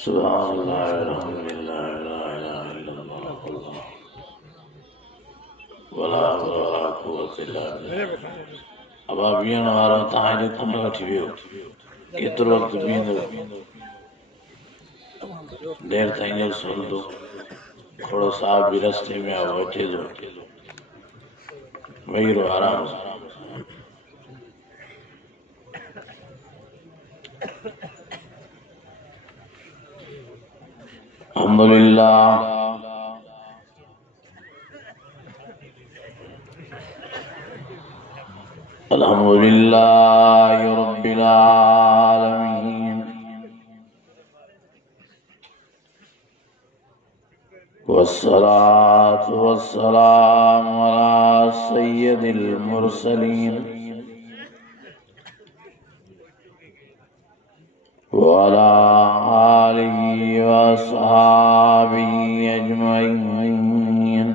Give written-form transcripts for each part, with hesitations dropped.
सुभानअल्लाह अल्हम्दुलिल्लाह ला इलाहा इल्लल्लाह अल्लाह वला हौला वला कुव्वता इल्ला बिल्लाह। अब आप बीहण वारा तव्हांजो कमु वठी वियो केतिरो वक़्तु बीहंदो देर ताईं जो सुनंदो थोड़ो साहब भी रस्ते में आओ अचे थो वेही रहो आराम सां। अल्हम्दुलिल्लाह अल्हम्दुलिल्लाह रब्बिल आलमीन वस्सलातु वस्सलामु अला सय्यदिल मुरसलीन व अला आलिहि व अस्हाबिहि अजमईन।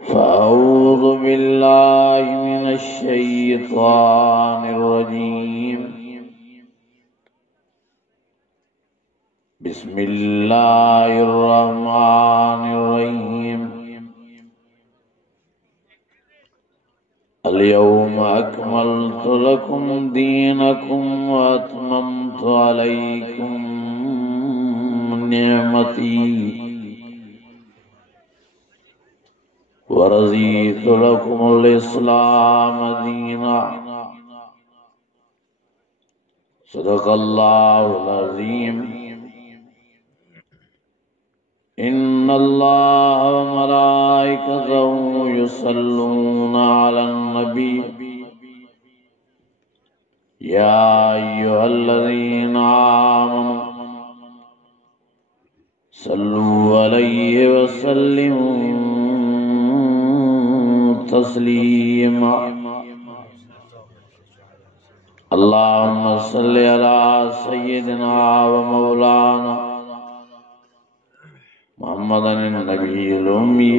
फ़अऊज़ु बिल्लाहि मिनश शैतानिर रजीम। बिस्मिल्लाहिर रहमानिर रहीम। अल-यौम अकमलतु लकुम दीनकुम व अतममतु अलैकुम निअमती व रज़ीतु लकुमुल इस्लाम दीना। सदक़ल्लाहुल अज़ीम। इन्नल्लाह व मलाइकतहु युसल्लूना अलन नबी या अय्युहल्लज़ीना आमनू सल्लू अलैहि व सल्लिमू तस्लीमा। अल्लाहुम्मा सल्लि अला सय्यिदिना व मौलाना मुहम्मदिन नबिय्यिल उम्मी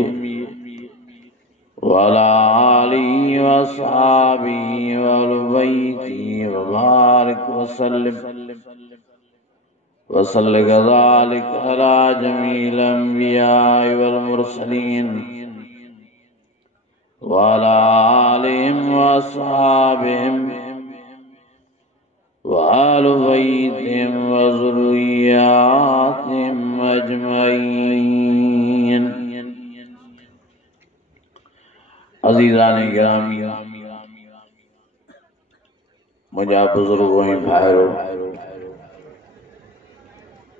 व अला आलिहि व अस्हाबिहि व अहलि बैतिहि व बारिक व सल्लिम व सल्लि कज़ालिक अला जमील अंबियाइ वल मुरसलीन व अला आलिहिम व अस्हाबिहिम व अहलि बैतिहिम व ज़ुर्रिय्यातिहिम अजमईन। अज़ीज़ाने गिरामी, मुंहिंजा बुज़ुर्गो ऐं भाइरो,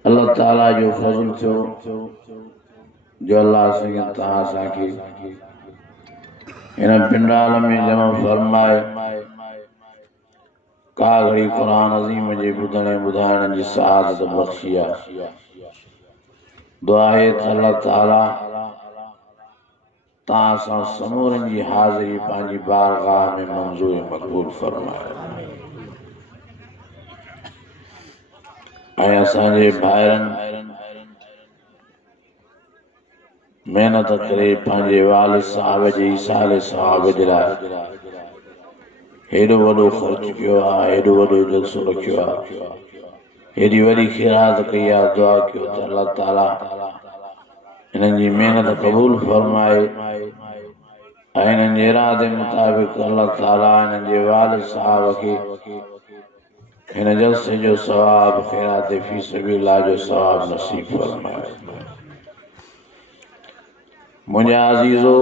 अल्लाह ताला जो फज़ल थियो जो अल्लाह साईं तव्हां असांखे हिन पिंडाल में जमा फरमाए का घड़ी क़ुरान अज़ीम जे ॿुधण ॿुधाइण जी सआदत बख़्शी आहे। दुआ आहे त अल्लाह ताला तव्हां सां समूरनि जी हाज़िरी पंहिंजी बारगाह में मंज़ूर मक़बूल फरमाए ऐं असांजे भाइरनि मेहनत करे पंहिंजे वालिद साहब जे ईसाले साहब जे लाइ हेॾो वॾो ख़र्च कयो आहे, हेॾो वॾो जलसो रखियो आहे, हेॾी वॾी ख़िरात कई आहे। दुआ कयो त अल्लाह ताला हिननि जी मेहनत क़बूल फरमाए ऐं हिननि जे इरादे मुताबिक़ अल्लाह ताला हिननि जे वालिद साहब खे हिन जलसे जो सवाब ख़ैरात फी सबीलिल्लाह जो सवाब नसीब फरमाए। मुंहिंजा अज़ीज़ो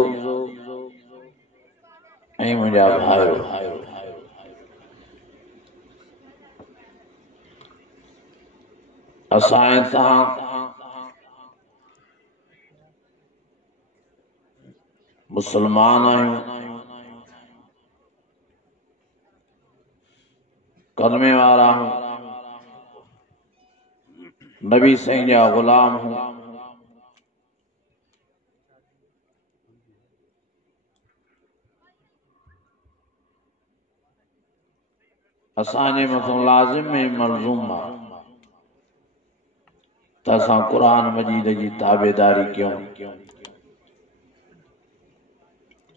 ऐं मुंहिंजा भाइरो, असां तव्हां मुसलमान आहियूं, कलमे वारा आहियूं, नबी साईं जा ग़ुलाम हूं। असांजे मथां लाज़िम में मलज़ूम आहे त असां क़ुरान मजीद जी ताबेदारी कयूं।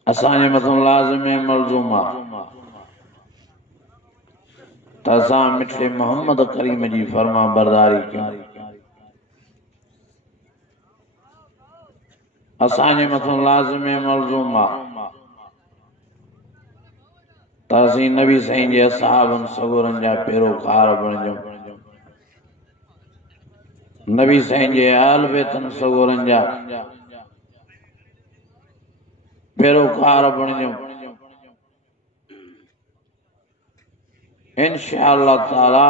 असांजे मथां लाज़िम में मलज़ूम आहे तसा मिठड़े मोहम्मद करीम जी फरमा बरदारी क्यों असांजे मथां लाज़िम मलज़ूम आहे तासी नबी साईं जे असहाबन सगोरन जा पैरोकार बणिजो नबी साईं जे आल बेतन सगोरन जा पैरोकार बणिजो इंशाअल्लाह ताला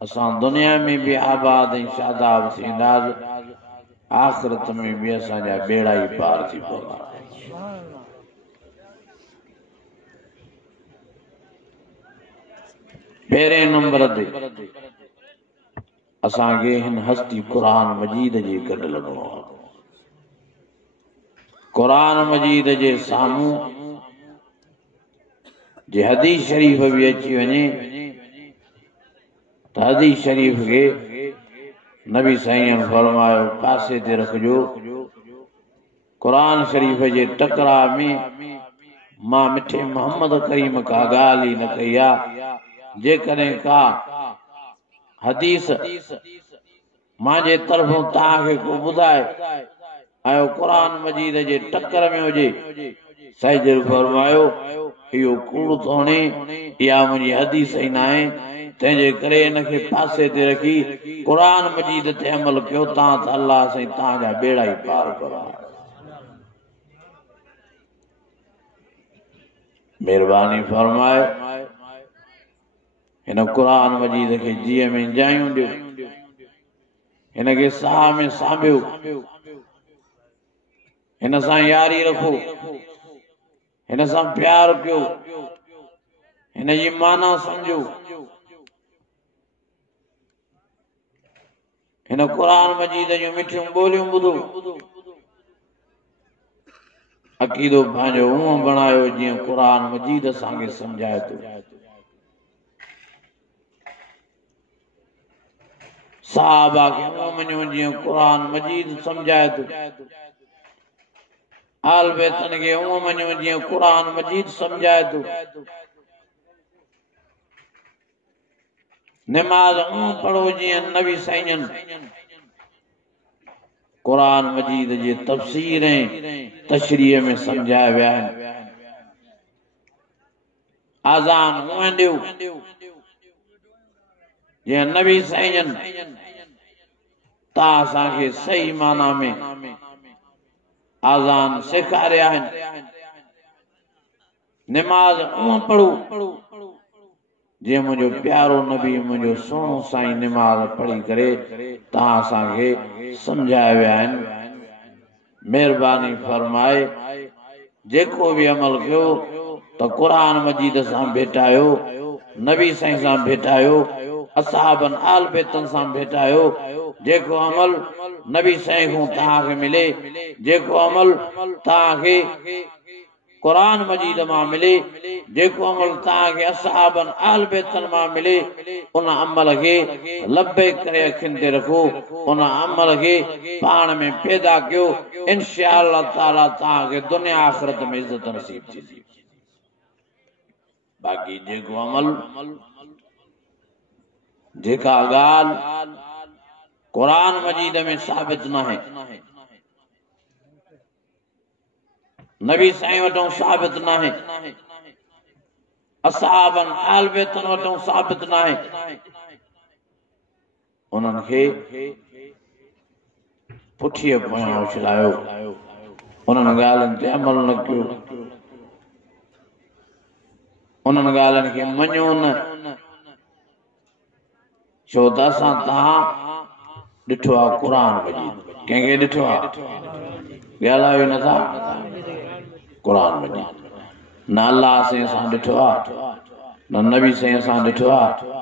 असां दुनिया में भी आबाद ऐं शादाब थींदासीं आखिरत में भी असांजा बेड़ा ही पार थी पवंदा पहिरें नंबर ते असांखे हिन हस्ती क़ुरान मजीद जे गॾु लॻणो आहे क़ुरान मजीद जे साम्हूं जे हदीस शरीफ भी अची वञे त हदीस शरीफ के नबी साईं फरमायो पासे ते रखजो क़ुरान शरीफ जे टकरा में मां मिठे मोहम्मद करीम का गाली न कई आहे जेकॾहिं का हदीस मां जे तरफ़ों तव्हांखे को ॿुधाए ऐं क़ुरान मजीद जे टकर में हुजे साईं फरमायो इहो कूड़ थोणे इहा मुंहिंजी हदीस ई न आहे तंहिंजे करे इनखे पासे ते रखी क़ुरान मजीद ते अमल कयो तव्हां त अल्लाह साईं तव्हांजा बेड़ा ई पार करो महिरबानी फरमाए हिन क़ुरान मजीद खे जीअ में जायूं ॾियो हिनखे साह में सांभियो हिन सां यारी रखो हिन सां प्यार कयो हिन जी माना समझो हिन क़ुरान मजीद जूं मिठियूं ॿोलियूं ॿुधो अक़ीदो पंहिंजो हूअं बणायो जीअं क़ुरान मजीद असांखे सम्झाए थो सहाबा खे हूअं मञो जीअं क़ुरान मजीद सम्झाए थो आल बैतन के हूअं मञो जीअं क़ुरान मजीद सम्झाए थो नमाज हूअं पढ़ो जीअं नबी साईं क़ुरान मजीद जे तफसीर ऐं तशरीह में सम्झाया विया आहिनि आज़ान हूअं ॾियो जीअं नबी साईं तव्हां असांखे सही माना में आज़ान सेखारिया आहिनि नमाज हूअं पढ़ो जीअं मुंहिंजो प्यारो नबी मुंहिंजो सुहिणो साईं नमाज पढ़ी करे तव्हां असांखे सम्झाए विया आहिनि महिरबानी फरमाए जेको भी अमल कयो त क़ुरान मजीद सां भेटायो नबी साईं सां भेटायो असहाबन आल बैतन सां भेटायो जेको अमल नबी साईं को तव्हांखे मिले जेको अमल तव्हांखे क़ुरान मजीद मां मिले जेको अमल तव्हांखे असहाबन आल बैतन मां मिले उन अमल खे लब्बैक करे अखियुनि ते रखो उन अमल खे पाण में पैदा कयो इंशाअल्लाह ताला तव्हांखे दुनिया आख़िरत में इज़त नसीब थींदी बाक़ी जेको अमल जेका ॻाल्हि क़ुरान मजीद में साबित न है नबी साईं वटों साबित न है असहाबन आल बैतन वटों साबित न है उन्हनि खे पुठीअ पोयां उछलायो उन्हनि ॻाल्हियुनि ते अमल न कयो उन्हनि ॻाल्हियुनि खे मञो न छो त असां तव्हां ॾिठो आहे क़ुरान मजीद कंहिंखे ॾिठो आहे ॻाल्हायो नथा क़ुरान मजीद न अल्लाह से असां ॾिठो आहे न नबी से असां ॾिठो आहे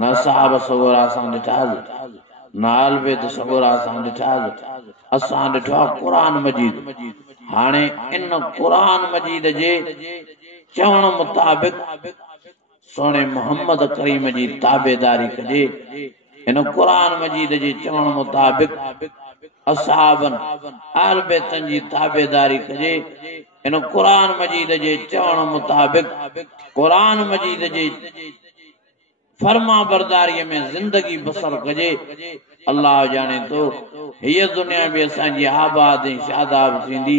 न साहब सगोरा असां ॾिठासीं न आल बैत सगोरा असां ॾिठासीं असां ॾिठो आहे क़ुरान मजीद हाणे इन क़ुरान मजीद जे चवण मुताबिक़ सोने मोहम्मद करीम जी ताबेदारी कजे इन क़ुरान मजीद जे चवण मुताबिक़ असहाबन आल बैतन जी ताबेदारी कजे इन क़ुरान मजीद जे चवण मुताबिक़ क़ुरान मजीद जे फरमा बरदारी में जिंदगी बसर कजे अल्लाह जाने तो ये दुनिया भी असांजी आबाद ऐं शादाब थींदी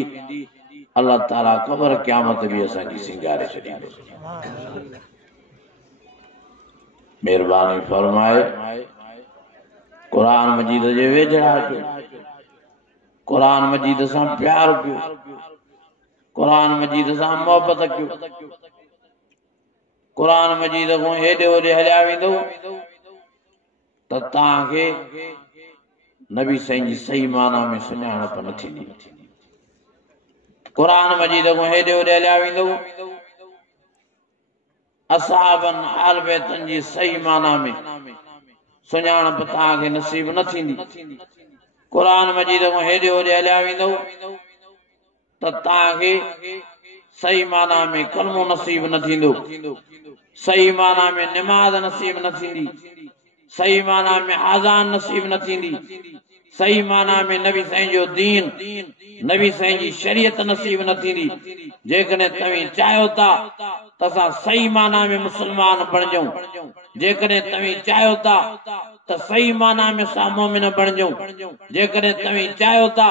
अल्लाह ताला ख़बर क़यामत भी असांजी सिंगारे छॾींदो मेहरबानी फरमाए कुरान मजीद जे वेझड़ा कयो कुरान मजीद सां प्यार कयो कुरान मजीद सां मोहब्बत कयो कुरान मजीद को हेॾे होॾे हलिया वेंदो त तव्हांखे नबी साईं जी सही माना में सुञाणप न थींदी कुरान मजीद को हेॾे होॾे हलिया वेंदो असहाबन आल बैतन जी सही माना में सुञाणप तव्हांखे नसीब न थींदी कुरान मजीद को हेॾे होॾे हलिया वेंदो त तव्हांखे सही माना में कलमो नसीब न थींदो सही माना में निमाज़ नसीब न थींदी सही माना में आज़ान नसीब न थींदी सही माना में नबी साईं जो दीन नबी साईं जी शरीयत नसीब न थींदी जेकॾहिं तव्हीं चाहियो था त असां सही माना में मुस्लमान बणिजूं जेकॾहिं तव्हीं चाहियो था त सही माना में असां मोमिन बणिजूं जेकॾहिं तव्हीं चाहियो था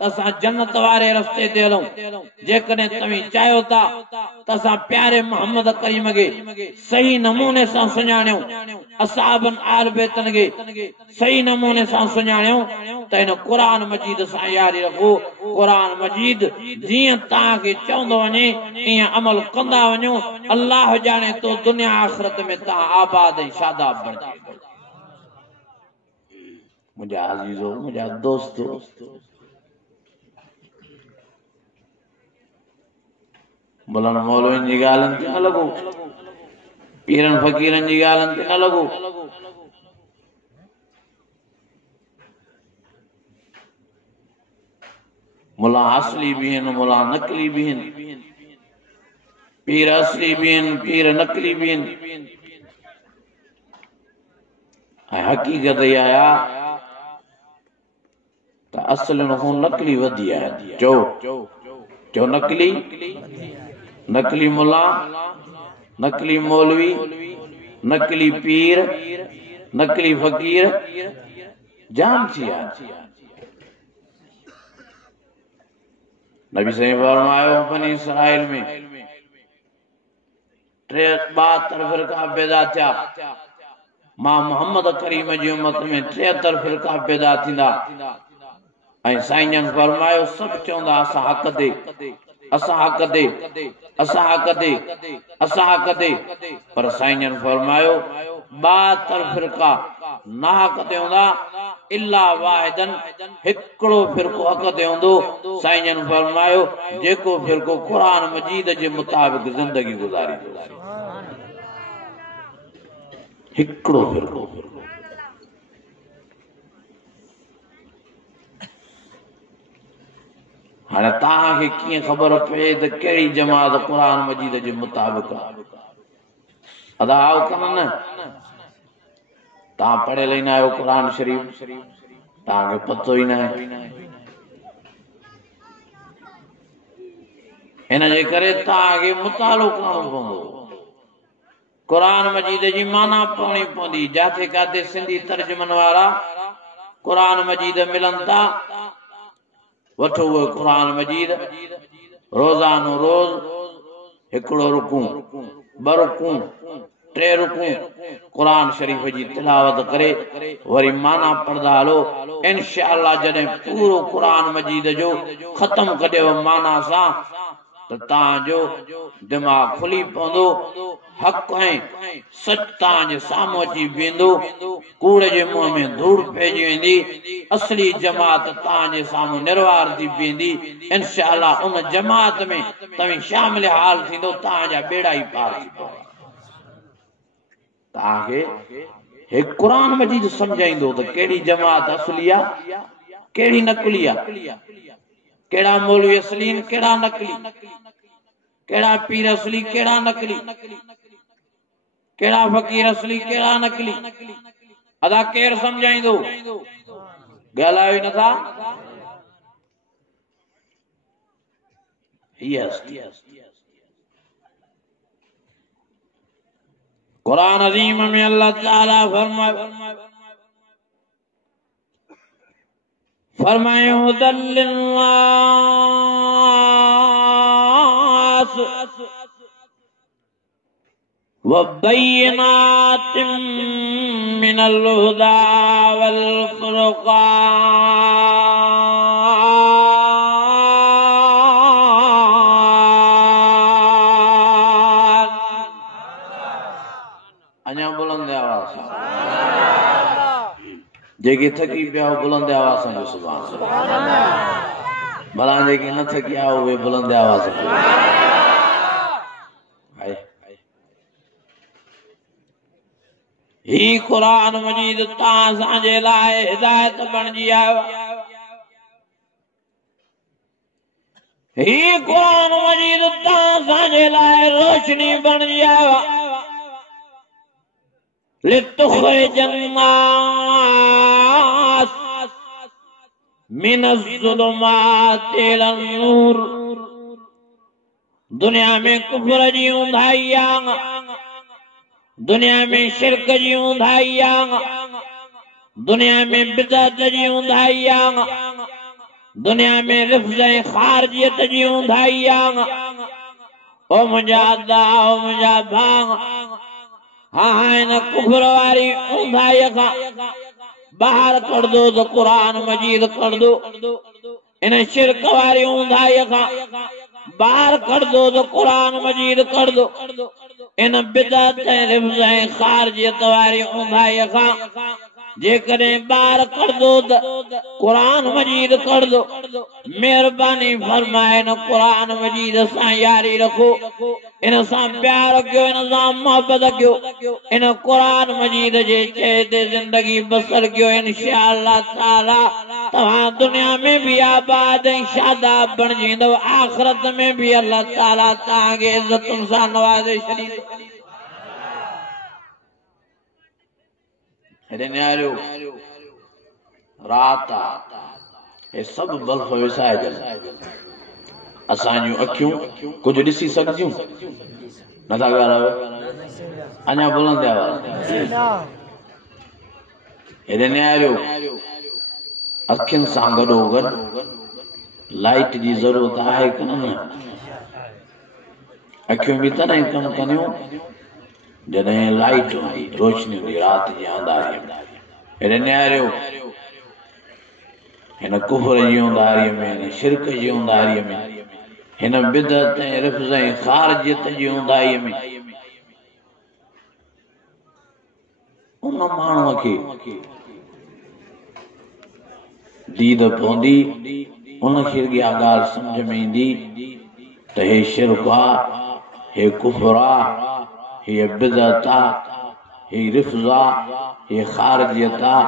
त असां जन्नत वारे रस्ते ते हलूं जेकॾहिं तव्हीं चाहियो था त असां प्यारे मोहम्मद करीम खे सही नमूने सां सुञाणियूं असहाबन आल बैतन खे सही नमूने सां सुञाणियूं त हिन क़ुरान मजीद सां यारी रखो क़ुरान मजीद जीअं तव्हांखे चवंदो वञे ईअं अमल कंदा वञो अल्लाह ॼाणे तो दुनिया आख़िरत में तव्हां आबाद ऐं शादाब बणिजी मुंहिंजा अज़ीज़ो मुंहिंजा दोस्तो मौलाना मौलवियुनि जी ॻाल्हियुनि ते न लॻो पीरनि फ़क़ीरनि जी ॻाल्हियुनि ते न लॻो मुला असली भी आहिनि मुला नकली भी आहिनि पीर असली भी आहिनि पीर नकली भी आहिनि ऐं हक़ीक़त इहा आहे त असल खां नकली वधी आहे चओ नकली मुला नकली मौलवी नकली पीर नकली फ़क़ीर जाम थी विया नबी साईं फरमायो बनी इसराइल में 72 फ़िरका पैदा थिया मां मोहम्मद करीम जी उम्मत में 73 फ़िरका पैदा थींदा ऐं साईं जन फरमायो सभु चवंदा असां हक़ ते असां हक़ ते असां हक़ ते असां हक़ ते पर साईं जन फरमायो 72 फ़िरका ना हक़ ते हूंदा इल्ला वाहिदन हिकिड़ो फ़िरको हक़ ते हूंदो साईं जन फरमायो जेको फ़िरको क़ुरान मजीद जे मुताबिक़ ज़िंदगी गुज़ारींदो हिकिड़ो फ़िरको हाणे तव्हांखे कीअं ख़बर पए त कहिड़ी जमात क़ुरान मजीद जे मुताबिक़ अदा कनि न तव्हां पढ़ियल ई न आहियो क़ुरान शरीफ़ तव्हांखे पतो ई न आहे हिन जे करे तव्हांखे मुतालो करणो पवंदो क़ुरान मजीद जी माना पवणी पवंदी जिथे किथे सिंधी तर्जुमन वारा क़ुरान मजीद मिलनि था वठो उहो क़ुरान मजीद रोज़ानो रोज़ हिकिड़ो रुकू 2 रुकू 3 रुकू क़ुरान शरीफ़ जी तिलावत करे वरी माना पढ़दा हलो इंशाअल्लाह जॾहिं पूरो क़ुरान मजीद जो ख़त्म कढियो माना सां त तव्हांजो दिमाग़ खुली पवंदो हक़ ऐं सच तव्हांजे साम्हूं अची बीहंदो कूड़ जे मुंहं में धूड़ पइजी वेंदी असली जमात तव्हांजे साम्हूं निर्वार थी बीहंदी इंशाअल्लाह उन जमात में तव्हीं शामिल हाल थींदो तव्हांजा बेड़ा ई पार थी पवंदा तव्हांखे हिकु क़ुरान मजीद सम्झाईंदो त कहिड़ी जमात असली आहे कहिड़ी नकली आहे केड़ा मौलवी असली केड़ा नकली केड़ा पीर असली केड़ा नकली केड़ा फकीर असली केड़ा नकली अदा केर समझाइंदो गलायो न था यस कुरान अज़ीम में अल्लाह ताला फरमाए हुदल लिन्नास व बय्यिनातिम मिनल हुदा वल फुरक़ान। अञा बुलंद आवाज़ जेके थकी पिया बुलंद आवाज़ जो सुभान अल्लाह, भला जेके न थकी आओ वे बुलंद आवाज़ ही कुरान मजीद तां जे लाए हिदायत बणजी आयो। ही कुरान मजीद तां जे लाए रोशनी बणजी आयो। लितुख़रिजन नास मिनज़्ज़ुलुमाति इलन नूर। दुनिया में कुफ्र जी ऊंधाइयां, दुनिया में शिरक जी ऊंधाइयां, दुनिया में बिदअत जी ऊंधाइयां, दुनिया में रिफ़्ज़ ख़ारिजियत जी ऊंधाइयां। ओ मुंहिंजा अदा, ओ मुंहिंजा भाउ, हाँ इन कुफ्र वारी ऊंधाई खां बाहर कर दो तो कुरान मजीद कर दो। इन शिरक वारी ऊंधाई खां बाहर कर दो तो कुरान मजीद कर दो। इन बिदअत रिफ़्ज़ ख़ारिजियत वारी ऊंधाई खां जेकॾहिं बाहर कर दो तो कुरान मजीद कर दो। मेहरबानी फरमाए इन कुरान मजीद सां यारी रखो, इन सां प्यार कयो, इन सां मोहब्बत कयो, इन कुरान मजीद जे चए जिंदगी बसर कयो। इंशाअल्लाह ताला तव्हां दुनिया में भी आबाद ऐं शादाब बणिजंदव, आखिरत में भी अल्लाह ताला तव्हांखे इज़्ज़तुनि सां नवाज़े छॾींदो। हेॾे न्यारियो रात हे सभु बल्ब विसाइजनि, असांजूं अखियूं कुझु ॾिसी सघजूं नथा ॻाल्हायो। अञा बुलंद आवाज़ हेॾे न्यारियो अखियुनि सां गॾोगॾु लाइट जी ज़रूरत आहे कि न? अखियूं बि तॾहिं कमु कंदियूं जॾहिं लाइट हूंदी, रोशनी हूंदी, रात जी अंधारी में। हेॾे न्यारियो हिन कुफ्र जी ऊंधारीअ में, हिन शिरक जी ऊंधारीअ में, हिन बिदअत ऐं रिफ़्ज़ ऐं ख़ारिजियत जी ऊंधाईअ में उन माण्हूअ खे दीद पवंदी, उनखे इहा ॻाल्हि सम्झ में ईंदी त हे शिरक आहे, हे कुफ्र आहे, हे बिदअत आहे, हे रिफ़्ज़ आहे, हे ख़ारिजियत आहे,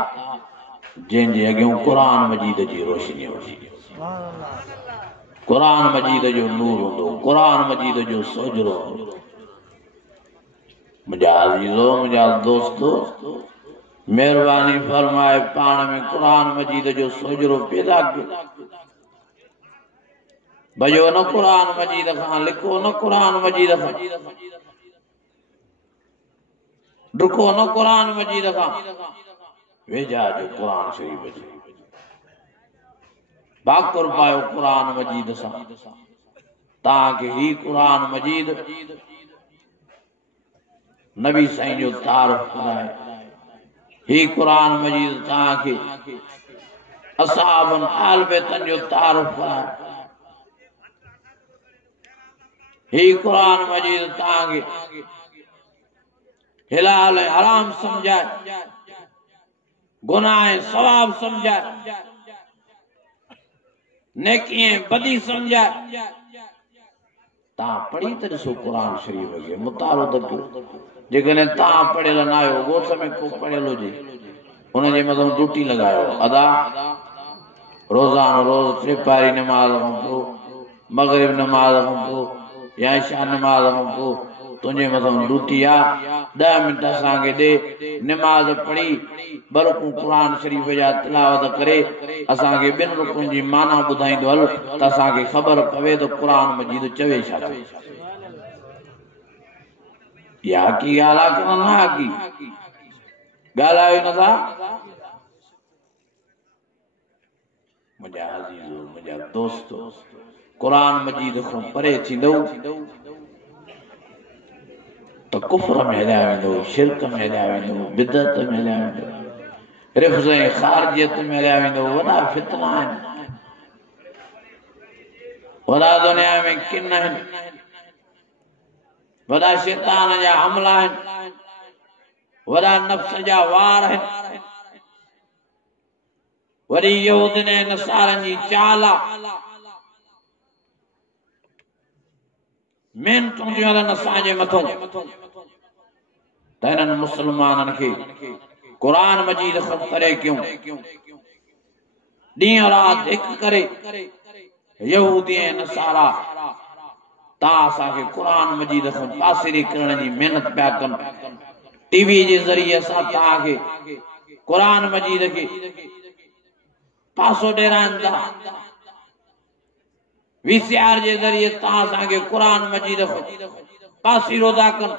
जंहिंजे अॻियां कुरान मजीद जी रोशनी हूंदी, कुरान मजीद जो नूर हूंदो, कुरान मजीद जो सोजरो हूंदो। मुंहिंजा अज़ीज़ो, मुंहिंजा दोस्तो, मेहरबानी फरमाए पाण में कुरान मजीद जो सोजरो पैदा कयो। भॼो न कुरान मजीद खां, लिखो न कुरान मजीद खां, डुको न कुरान मजीद खां, वेझा जो कुरान शरीफ़ जी भाकुर पायो कुरान मजीद सां। तव्हांखे ही कुरान मजीद नबी साईं जो तारीफ़ कराए, ही कुरान मजीद तव्हांखे असहाबन आल बैतन जो तारीफ़ कराए, ही कुरान मजीद तव्हांखे हिलाल ऐं हराम समझाए, गुनाह ऐं सवाब समझाए, नेकी ऐं बदी समझाए। तव्हां पढ़ी त ॾिसो कुरान शरीफ़ खे, मुतालो त कयो। जेकॾहिं तव्हां पढ़ियल न आहियो, ॻोठ में को पढ़ियल हुजे, हुनजे मथां ड्यूटी लॻायो, अदा रोज़ानो रोज़ 3 पारी नमाज़ खां पोइ, मग़रिब नमाज़ खां पोइ या इशा नमाज़ खां पोइ तुंहिंजे मथां ड्यूटी आहे। 10 मिंट असांखे ॾे, नमाज़ पढ़ी बरकूं कुरान शरीफ़ जा तिलावत करे असांखे 2 रुकुनि जी माना ॿुधाईंदो हल त असांखे ख़बर पवे त कुरान मजीद चवे छा थो। या की गाला के ना की गाला ही ना था मुझे अजीजो मुझे दोस्तों कुरान मजीद को परे थी दो तो कुफ्र में हलावे दो शिरक में हलावे दो बिदअत में हलावे दो रिफ्ज़ खारजियत में हलावे दो वड़ा फितना है वड़ा दुनिया में किन्ना है वड़ा शैतान जा हमला है वड़ा नफ्स जा वार है वरी यहूद ने नसारन जी चाला मेन तुंहिंजे वारनि असांजे मथों त हिननि मुस्लमाननि खे क़ुरान मजीद खां परे कयूं ॾींहुं राति हिकु करे यहूदी ऐं नसारा तव्हां असांखे क़ुरान मजीद खां पासीरी करण जी महिनत पिया कनि टीवी जे ज़रिए असां तव्हांखे क़ुरान मजीद खे पासो ॾेराइनि था वीसीआर जे ज़रिए तव्हां असांखे क़ुरान मजीद खां पासीरो था कनि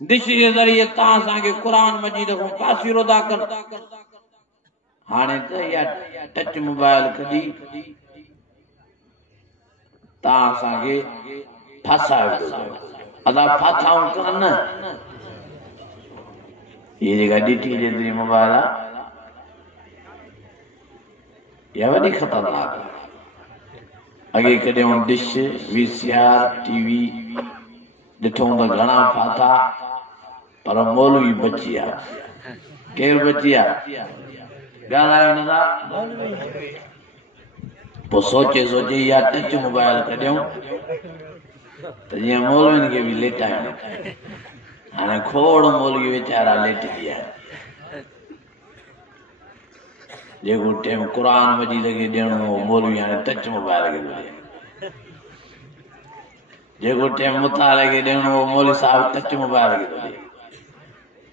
डिश जे ज़रिए तव्हां असांखे क़ुरान मजीद खां पासीरो था कनि हाणे त इहा टच मोबाइल कढी तव्हां असांखे फासायो अदा फाथाऊं कनि न ये जेका ॾिठी जेतिरी मोबाइल आहे इहा वॾी ख़तरनाक आहे अगे कॾहिं डिश वीसीआर टीवी ॾिठूं त घणा फाथा पर मौलवी बची विया केरु बची विया ॻाल्हाइनि था पोइ सोचे सोचे इहा टच मोबाइल कढियूं त जीअं मौलवियुनि खे बि लेटायूं हाणे खोड़ मौलवी वीचारा लेटजी विया जेको टाइम क़ुरान मजीद खे ॾियणो हो मौलवी हाणे टच मोबाइल खे थो ॾे जेको टाइम मुताले खे ॾियणो हो मौलवी साहब टच मोबाइल खे थो ॾे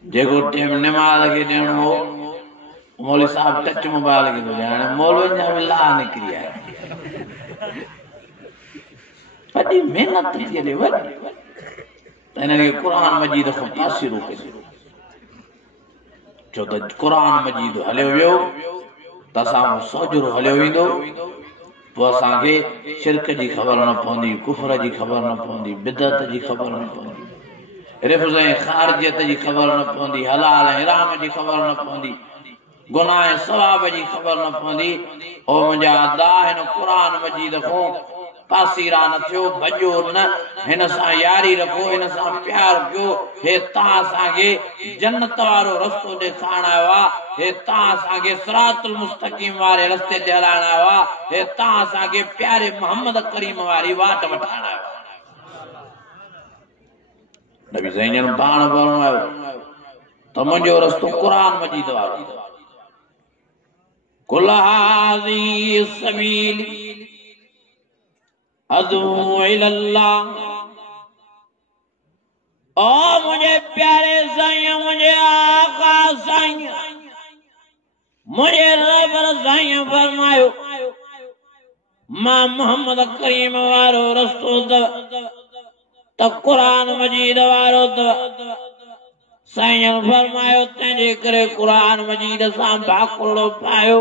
जेको टाइम निमाज़ खे ॾियणो हो मौलवी साहब टच मोबाइल खे थो ॾे हाणे मौलवियुनि जा बि लाह निकिरी आया वॾी महिनत थी हले वॾी त हिननि खे क़ुरान मजीद खां पासीरो कजे छो त क़ुरान मजीद हलियो वियो त असां सोजरो हलियो वेंदो पोइ असांखे शिरक जी ख़बर न पवंदी कुफर जी ख़बर न पवंदी बिदअत जी ख़बर न पवंदी रिफ्ज़ ऐं खारजियत जी ख़बर न पवंदी हलाल ऐं हराम जी ख़बर न पवंदी गुनाह ऐं सवाब जी ख़बर न पवंदी ओ मुंहिंजा अदा हिन क़ुरान मजीद खां पासीरा न थियो भॼो न हिन सां यारी रखो हिन सां प्यार कयो हे तव्हां असांखे जन्नत वारो रस्तो ॾेखारण आयो आहे हे तव्हां असांखे सिरातुल मुस्तक़ीम वारे रस्ते ते हलाइण आयो आहे हे तव्हां असांखे प्यारे मोहम्मद करीम वारी वाट वठाइण आयो आहे नबी साईं जन पाण फरमायो त मुंहिंजो रस्तो क़ुरान मजीद वारो कुल हाज़ी सबील अदू इलल्लाह ओ मुझे प्यारे साईं मुझे आका साईं मुझे रब साईं फरमायो मां मोहम्मद करीम वारो रस्तो त क़ुरान मजीद वारो साईं फरमायो तंहिंजे करे क़ुरान मजीद सां भाकुड़ो पायो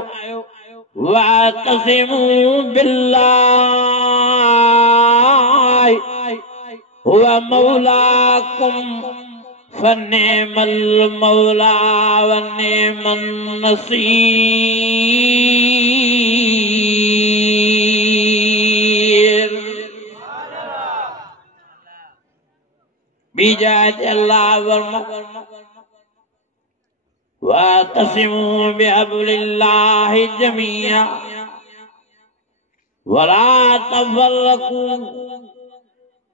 वातसिमू बिल्लाह हुवा मौलाकुम फनिअमल मौला व निअमन नसीर बीजात अल्लाह वातसिमू बिहब्लिल्लाहि जमीआ वला तफरकू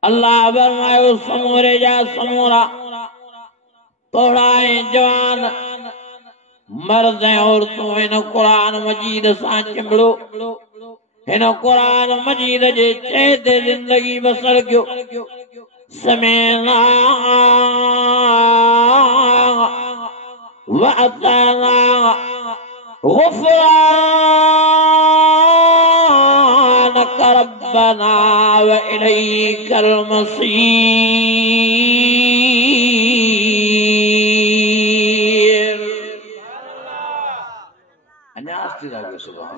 अल्लाह फरमायो समूरे जा समूरा तोड़ा जवान मर्द औरतों हिन क़ुरान मजीद सां चिंबड़ो हिन क़ुरान मजीद जे चए ते जिंदगी बसर कयो समेना वअताना गुफ़रानक रब्बना व इलैकल मसीर। अन्यास्ती जाके सुभान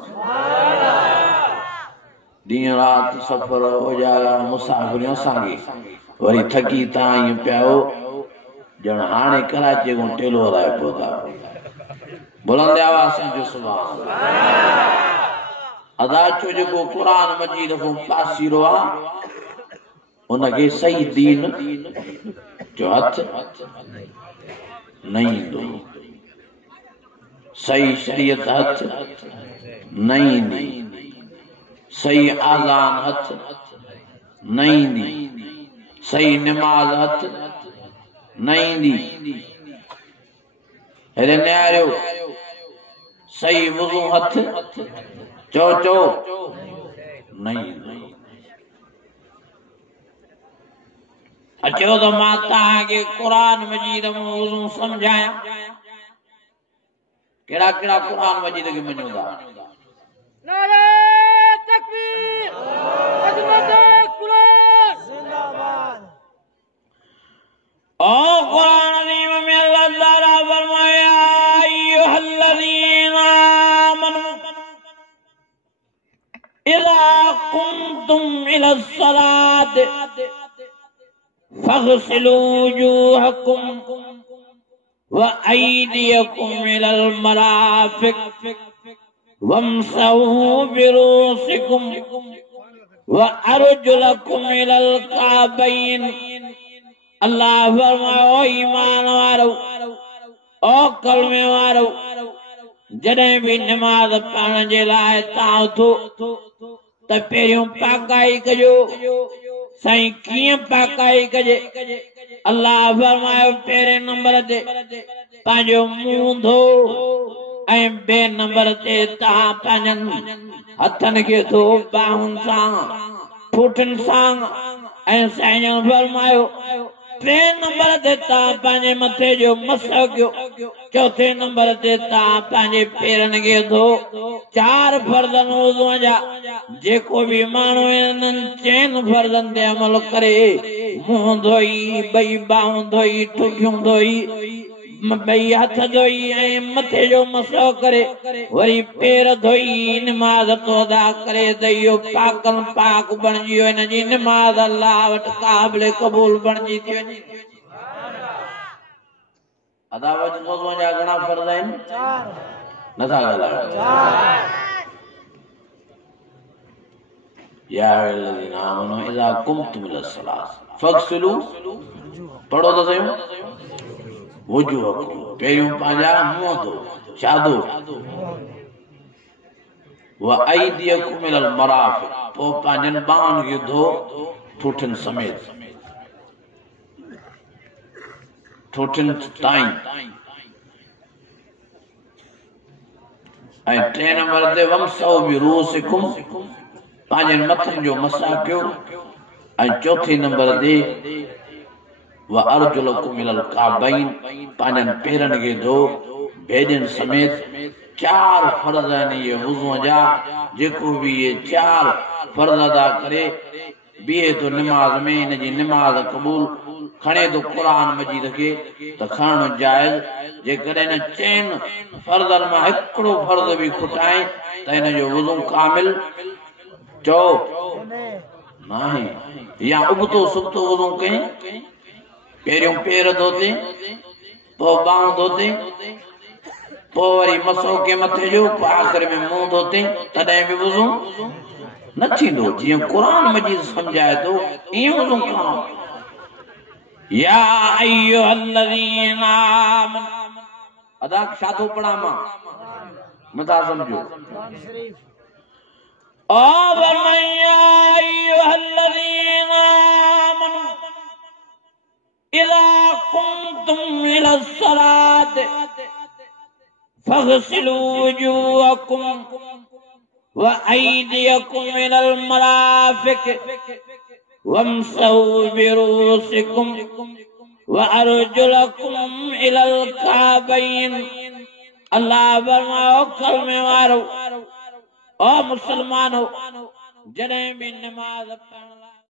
दिन रात सफर हो जा मुसाफिरियों सांगी वरी थकी ताई प्याओ जण हाणे कराची को टेलो राय पोता बुलंद आवाज से जो सुभान अदा चो जो कुरान मजीद को पासीरो आ उनके सही दीन जो हथ नहीं दो सही शरीयत हथ नहीं दी सही आजान हथ नहीं दी सही नमाज हथ नहीं दी हेरे न्यारो सही वुजू हथ चो चो नहीं अचो तो माता के कुरान मजीद में वुजू समझाया केड़ा केड़ा कुरान मजीद के मन्योदा नारे तकबीर अजमत कुरान जिंदाबाद। ओ कुरान अज़ीम में अल्लाह ताला फरमाया अय्युहल्लज़ीना आमनू इज़ा कुंतुम इलस्सलात फग़सिलू वजूहकुम व अयदियकुम इलल मराफ़िक़ वम्सहू बिरूसिकुम व अर्जुलकुम इलल काबैन। अल्लाह फरमाए ओ ईमान वारो ओ कलमे वारो जॾहिं भी नमाज पढ़ण जे लाइ तव्हां उथो त पहिरियों पाकाई कजो। साईं कीअं पाकाई कजे? अल्लाह फरमायो पहिरें नंबर ते पंहिंजो मुंहुं धो ऐं ॿिए नंबर ते तव्हां पंहिंजनि हथनि खे धो बाहुनि सां ठुठनि सां ऐं साईं फरमायो टे नंबर ते तव्हां पंहिंजे मथे जो मस कयो। चौथे नंबर ते तव्हां पंहिंजे पेरनि खे धो। चार फर्ज़नि वुज़ूअ जा जेको भी माण्हू इन्हनि चइनि फर्ज़नि ते अमल करे मुंहुं धोई ॿई बाहूं धोई ठुठियूं धोई ॿई हथ धोई ऐं मथे जो मसो करे वरी पेर धोई नमाज तो अदा करे त इहो पाकल पाक बणिजी वियो। हिन जी नमाज अल्लाह वटि क़ाबिल क़बूल बणिजी थी वञे। अदा वटि वज़ू जा घणा फ़र्ज़ आहिनि? नथा ॻाल्हायो। या अय्युहल्लज़ीना आमनू इज़ा कुमतुम इलस्सलात फ़ग़सिलू पढ़ो त सही वजूहकुम पहिरियों पंहिंजा मुंहुं धो शादो व अयदियकुम इलल मराफ़िक़ पोइ पंहिंजनि ॿाहुनि खे धो ठुठियुनि समेत ठुठियुनि ताईं ऐं टे नंबर ते वम्सहू बिरूसिकुम पंहिंजनि मथनि जो मसा कयो ऐं चौथे नंबर ते व अर्जुलकुम इलल काबैन पंहिंजनि पेरनि खे धो भेजनि समेत। चार फर्ज़ आहिनि इहे वुज़ूअ जा। जेको भी ये चार फर्ज़ अदा करे बीहे तो नमाज में इन जी नमाज क़बूल खणे तो कुरान मजीद खे त खणणु जाइज़। जेकॾहिं न चइनि फर्ज़नि मां हिकिड़ो फर्ज़ भी खुटाए त हिन जो वुज़ू कामिल चओ नाहे या उबतो सुबतो वुज़ू कई। पहिरियों पेर धोते पोइ बाहूं धोते पोइ वरी मसो के मथे जो पोइ आख़िर में मुंहुं धोते तॾहिं बि वुज़ू न थींदो जीअं कुरान मजीद सम्झाए थो ईअं वुज़ू करणो। या अय्युहल्लज़ीना आमनू अदा छा थो पढ़ां मां नथा सम्झो। ओ फरमाया अय्युहल्लज़ीना आमनू इज़ा कुंतुम इलस्सलात फग़सिलू वजूहकुम व अयदियकुम इलल मराफ़िक़ वम्सहू बिरूसिकुम व अर्जुलकुम इलल काबैन। अल्लाह फरमाओ कलमे वारो ओ मुसलमानो जॾहिं भी नमाज पढ़ण लाइ